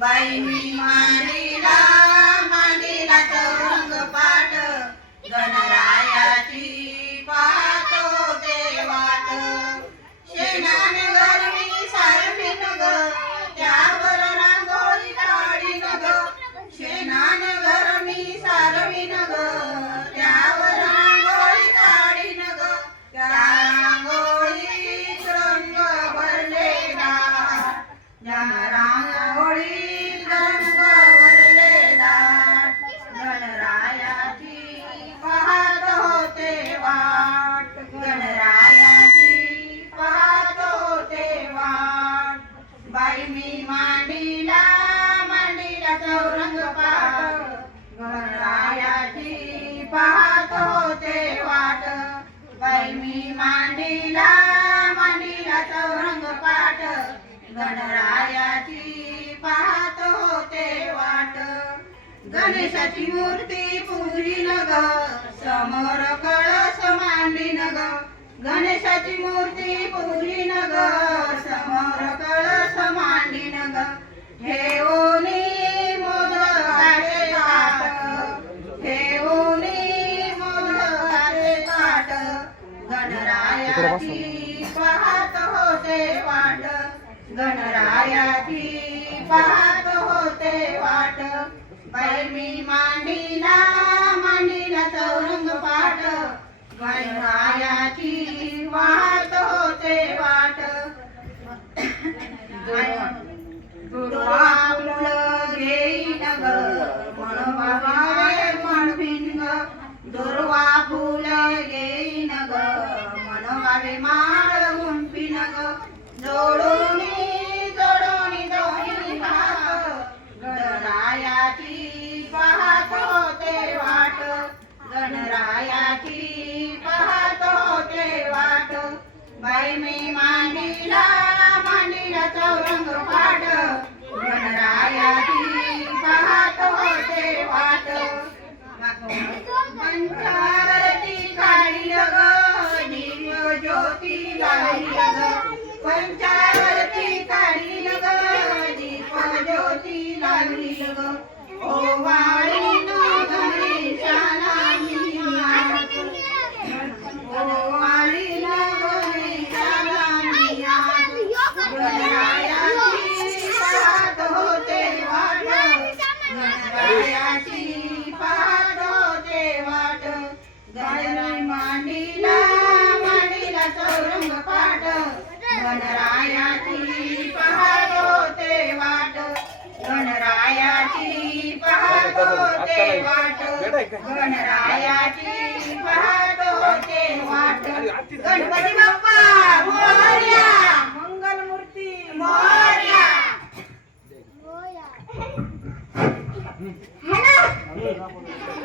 பயங்கி மாறி बाई मांडीला मांडीला चौरंग पाठ गणरायाची पाहत होते वाट. गणेशाची मूर्ती पुरी ग समोर कळस मांडी नग गणेशाची मूर्ती पुरी ग वाट. गणरायाची पाहत होते वाट. बाई मी मांडीला मांडीला चौरंग पाट गणरायाची वाहत होते वाट. दुर्वा फुलं घेईन ग. मनवावे म्हणवीन ग दुर्वा फुलं घेईन ग. मनवावे माळ गुंफीन गणरायाची पाहतो ते वाट. बाई मी मांडीला मांडीला चौरंग पाठ. गणरायाची पाहतो ते वाट. पंचारती काढी ग दिव्य ज्योती लावली ग पंचारती काढी ग दीप ज्योती लावली ग ओ वाळी न गणेशाला मिया. ओ वाळी न गणेशाला मिया. गणरायाची पाहत होते वाट गणरायाची पाहत होते वाट गणराय मांडीला मांडीला चौरंग पाठ. गणरायाची पाहत होते वाट. गणरायाची पाहत होते वाट. गणरायाची पाहत होते वाट. गणपती बाप्पा मोरया. मंगलमूर्ती मोरया. है ना?